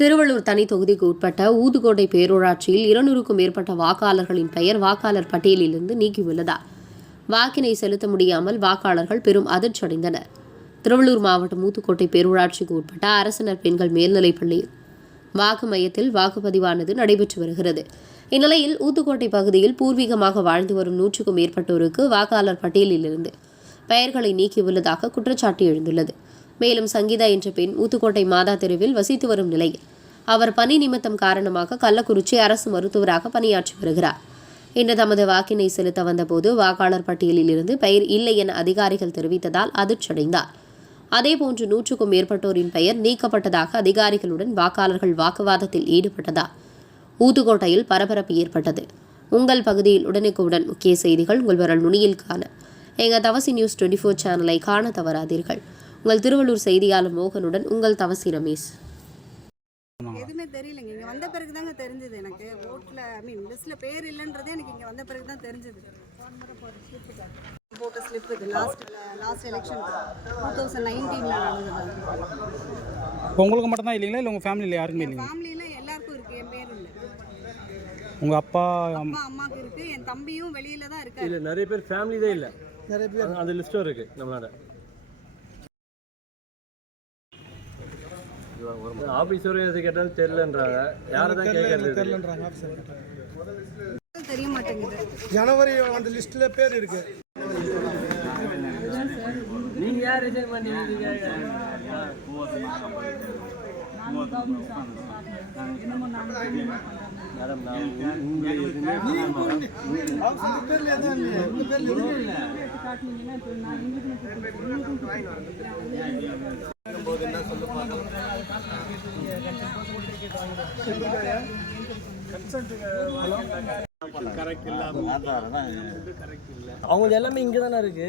திருவள்ளூர் தனி தொகுதிக்கு உட்பட்ட ஊதுகோட்டை பேரூராட்சியில் 200க்கும் மேற்பட்ட வாக்காளர்களின் பெயர் வாக்காளர் பட்டியலிலிருந்து நீக்கியுள்ளதால் வாக்கினை செலுத்த முடியாமல் வாக்காளர்கள் பெரும் அதிர்ச்சியடைந்தனர். திருவள்ளூர் மாவட்டம் ஊத்துக்கோட்டை பேரூராட்சிக்கு உட்பட்ட அரசினர் பெண்கள் மேல்நிலைப்பள்ளியில் வாக்கு மையத்தில் வாக்குப்பதிவானது நடைபெற்று வருகிறது. இந்நிலையில் ஊத்துக்கோட்டை பகுதியில் பூர்வீகமாக வாழ்ந்து வரும் 100க்கும் மேற்பட்டோருக்கு வாக்காளர் பட்டியலிலிருந்து பெயர்களை நீக்கியுள்ளதாக குற்றச்சாட்டு எழுந்துள்ளது. மேலும் சங்கீதா என்ற பெண் ஊத்துக்கோட்டை மாதா தெருவில் வசித்து வரும் நிலையில் அவர் பணி நிமித்தம் காரணமாக கள்ளக்குறிச்சி அரசு மருத்துவராக பணியாற்றி வருகிறார். இன்று தமது வாக்கினை செலுத்த வந்தபோது வாக்காளர் பட்டியலில் இருந்து பெயர் இல்லை என அதிகாரிகள் தெரிவித்ததால் அதிர்ச்சியடைந்தார். அதேபோன்று 100க்கும் மேற்பட்டோரின் பெயர் நீக்கப்பட்டதாக அதிகாரிகளுடன் வாக்காளர்கள் வாக்குவாதத்தில் ஈடுபட்டதால் ஊத்துக்கோட்டையில் பரபரப்பு ஏற்பட்டது. உங்கள் பகுதியில் உடனுக்குடன் முக்கிய செய்திகள் உங்கள் விரல் நுனியில் காண எங்கள் தவசி நியூஸ் 24 சேனலை காண தவறாதீர்கள். உங்கள் திருவள்ளூர் செய்தியாளர் மோகனுடன் உங்கள் தவசி ரமேஷ். எதுவுமே தெரியலைங்க. இங்கே வந்த பிறகு தாங்க தெரிஞ்சது எனக்கு. ஓட்டில் லிஸ்ட்டில் பேர் இல்லைன்றதே எனக்கு இங்கே வந்த பிறகு தான் தெரிஞ்சது. போட்ட ஸ்லிப் இது லாஸ்ட் எலெக்ஷன் 2019 நடந்தது. உங்களுக்கு மட்டும் தான் இல்லைங்களா இல்லை உங்கள் ஃபேமிலியில் யாருக்குமே இல்லைங்க? ஃபேமிலியில் எல்லாருக்கும் இருக்குது, என் பேர் இல்லை. உங்கள் அப்பா அம்மாவுக்கு இருக்குது, என் தம்பியும் வெளியில் தான் இருக்காரு. இல்லை, நிறைய பேர் ஃபேமிலி தான் இல்லை, நிறைய பேர் அந்த லிஸ்ட்டும் இருக்குது. நம்மளால ஆபீஸர் எது கேட்டாலும் தெரியலன்றாங்க. யாரை தான் கேட்கறது தெரியலன்றாங்க. தெரிய மாட்டேங்குது. ஜனவரி அந்த லிஸ்ட்ல பேர் இருக்கு. நீங்க யார் ரிசைன் பண்ணீங்க? மேடம் நான் உங்களை எதுவுமே அவங்க எல்லாமே இங்கே தானே இருக்கு.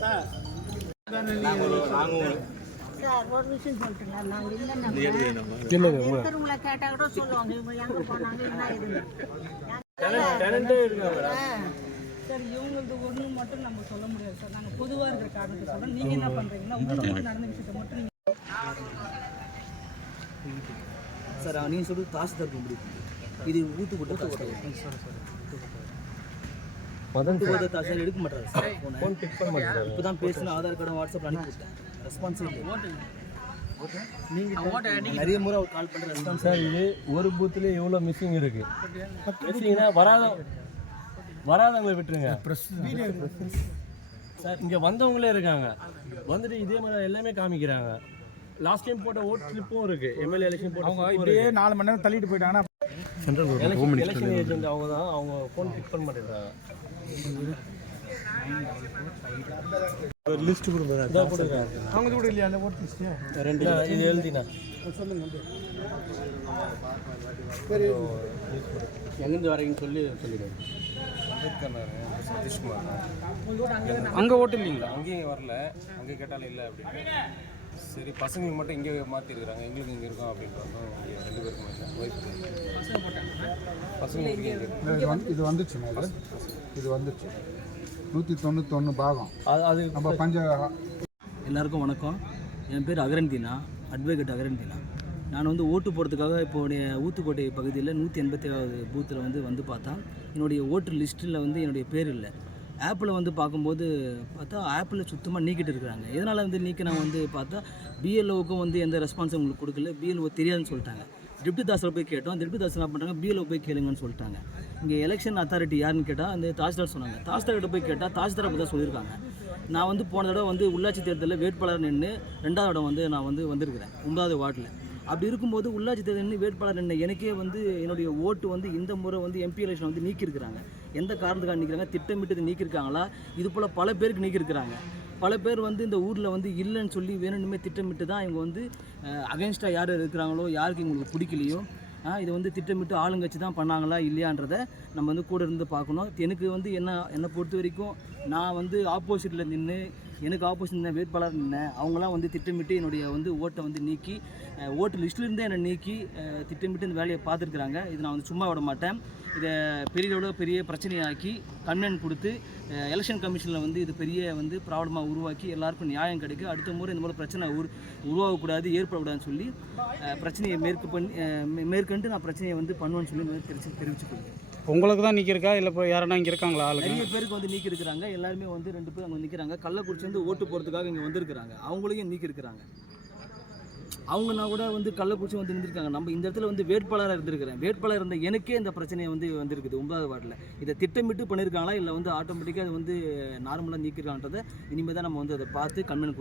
சார் ஒரு விஷயம் சொல்லிட்டுங்க, நாங்கள் இல்லைன்னா கேட்டால் கூட சொல்லுவாங்க இவங்க எங்கே போனாங்க என்ன இது. சார் இவங்களுக்கு ஒன்று மட்டும் நம்ம சொல்ல முடியாது சார். நாங்கள் பொதுவாக இருக்கிற காரணத்தை சொல்கிறோம். நீங்கள் என்ன பண்ணுறீங்கன்னா உங்களுக்கு நடந்த விஷயத்தை மட்டும் நீங்கள் சார் நீங்கள் சொல்கிறது தாசில்தார் முடியும். இது ஊத்துக்கோட்டை தாசில்தார் எடுக்க மாட்டாரு சார். ஃபோன் பிக் பண்ண மாட்டாரு. இப்போ தான் பேசின ஆதார் கார்டு வாட்ஸ்அப்பில் அனுப்பிவிட்டேன். ரெஸ்பான்ஸே இல்லை. நீங்கள் நிறைய முறை அவர் கால் பண்ணுற ரெஸ்பான்ஸ். சார் இது ஒரு பூத்துலேயே எவ்வளோ மிஸ்ஸிங் இருக்குது. மிஸ்ஸிங்னா வராதவங்களை விட்டுருங்க சார். இங்கே வந்தவங்களே இருக்காங்க, வந்துட்டு இதே மாதிரி எல்லாமே காமிக்கிறாங்க. லாஸ்ட் டைம் போட்ட ஓட் ஸ்லிப்பும் இருக்குது. எம்எல்ஏ எலெக்ஷன் போட்ட அவங்க இப்படியே 4 மணி நேரம் தள்ளிட்டு போயிட்டாங்கன்னா எலெக்ஷன் ஏஜென்ட் அவங்க தான். அவங்க ஃபோன் பிக் பண்ண மாட்டேங்கிறாங்க. லிஸ்ட் கொடுங்க. அவங்க கூட இல்லையா அந்த ஓட் லிஸ்ட்? ரெண்டு இது எழுதினா சொல்லுங்க. எங்கேருந்து வரீங்கன்னு சொல்லிடுங்க. சதீஷ்குமார் அங்கே ஓட்டு இல்லைங்களா? அங்கேயும் வரல, அங்கே கேட்டாலும் இல்லை அப்படின்னு. சரி பசங்களுக்கு மட்டும் இங்கே மாற்றிருக்கிறாங்க, எங்களுக்கு இங்கே இருக்கோம் அப்படின்ட்டு வந்தோம். இங்கே 2 பேருக்கும் இல்லை, ஒய்ஃப் பசங்க இது வந்துச்சுண்ணா. இது வந்துச்சு 191 பாகம். அது நம்ம எல்லாருக்கும் வணக்கம். என் பேர் அகரன்தீனா, அட்வொகேட் அகரன்தீனா. நான் வந்து ஓட்டு போடுறதுக்காக இப்போடைய ஊத்துக்கோட்டை பகுதியில் 187வது பூத்தில் வந்து பார்த்தா என்னுடைய ஓட்டர் லிஸ்ட்டில் வந்து என்னுடைய பேர் இல்லை. ஆப்பில் வந்து பார்க்கும்போது பார்த்தா ஆப்பில் சுத்தமாக நீக்கிட்டு இருக்கிறாங்க. எதனால் வந்து நீக்கினா வந்து பார்த்தா பிஎல்ஓவுக்கும் வந்து எந்த ரெஸ்பான்ஸும் உங்களுக்கு கொடுக்கல. பிஎல்ஓ தெரியாதுன்னு சொல்லிட்டாங்க. டிப்டி தாசில் போய் கேட்டோம். டிப்டி தாஸ் என்ன பண்ணுறாங்க, பிஎல்ஓ போய் கேளுங்கன்னு சொல்லிட்டாங்க. இங்கே எலெக்ஷன் அத்தாரிட்டி யாருன்னு கேட்டால் அந்த தாசில்தார் சொன்னாங்க. தாசில்தார்கிட்ட போய் கேட்டால் தாசில்தாரை பற்றி தான் சொல்லியிருக்காங்க. நான் வந்து போன தடவை வந்து உள்ளாட்சி தேர்தலில் வேட்பாளர் நின்று 2வது இடம் வந்து நான் வந்திருக்கிறேன் 9வது வார்டில். அப்படி இருக்கும்போது உள்ளாட்சி தேர்தல் வேட்பாளர் நின்று எனக்கே வந்து என்னுடைய ஓட்டு வந்து இந்த முறை வந்து எம்பி எலெக்ஷன் வந்து நீக்கியிருக்கிறாங்க. எந்த காரணத்துக்காக நீக்கிறாங்க, திட்டமிட்டு நீக்கியிருக்காங்களா? இது போல் பல பேருக்கு நீக்கியிருக்கிறாங்க. பல பேர் வந்து இந்த ஊரில் வந்து இல்லைன்னு சொல்லி வேணுமே திட்டமிட்டு தான் இவங்க வந்து அகென்ஸ்டாக யார் இருக்கிறாங்களோ, யாருக்கு இவங்களுக்கு பிடிக்கலையோ இதை வந்து திட்டமிட்டு ஆளுங்கட்சி தான் பண்ணாங்களா இல்லையான்றதை நம்ம வந்து கூட இருந்து பார்க்கணும். எனக்கு வந்து என்னை பொறுத்த வரைக்கும் நான் வந்து ஆப்போசிட்டில் நின்று எனக்கு ஆப்போசிட் வேட்பாளர் நின்னேன். அவங்களாம் வந்து திட்டமிட்டு என்னுடைய வந்து ஓட்டை வந்து நீக்கி ஓட்டு லிஸ்ட்லேருந்தே என்னை நீக்கி திட்டமிட்டு இந்த வேலையை பார்த்துருக்குறாங்க. இது நான் வந்து சும்மா விட மாட்டேன். இதை பெரிய பிரச்சனையாக்கி கம்ப்ளைண்ட் கொடுத்து எலெக்ஷன் கமிஷனில் வந்து இது பெரிய வந்து ப்ராப்ளமாக உருவாக்கி எல்லாருக்கும் நியாயம் கிடைக்கும். அடுத்த முறை இந்த மாதிரி பிரச்சனை உருவாகக்கூடாது, ஏற்படக்கூடாதுன்னு சொல்லி பிரச்சனையை மேற்கொண்டு நான் பிரச்சனையை வந்து பண்ணுவேன்னு சொல்லி தெரிவிச்சுக்கொள்கிறேன். உங்களுக்கு தான் நீக்கியிருக்கா இல்லை இப்போ யாரனா இங்கே இருக்காங்களா ஆளுங்க? நிறைய பேருக்கு வந்து நீக்கியிருக்கிறாங்க. எல்லாருமே வந்து 2 பேர் அங்கே நிற்கிறாங்க. கள்ளக்குறிச்சி வந்து ஓட்டு போகிறதுக்காக இங்கே வந்திருக்கிறாங்க. அவங்களையும் நீக்கியிருக்கிறாங்க. அவங்கன்னா கூட வந்து கள்ளக்குறிச்சி வந்து இருந்திருக்காங்க. நம்ம இந்த இடத்துல வந்து வேட்பாளராக இருந்திருக்கிறேன். வேட்பாளர் இருந்த எனக்கே இந்த பிரச்சனையை வந்து வந்திருக்குது 9வது வார்டில். இதை திட்டமிட்டு பண்ணியிருக்காங்களா இல்லை வந்து ஆட்டோமேட்டிக்காக அது வந்து நார்மலாக நீக்கிருக்காங்கன்றதை இனிமேல் தான் நம்ம வந்து அதை பார்த்து கன்வென்ட்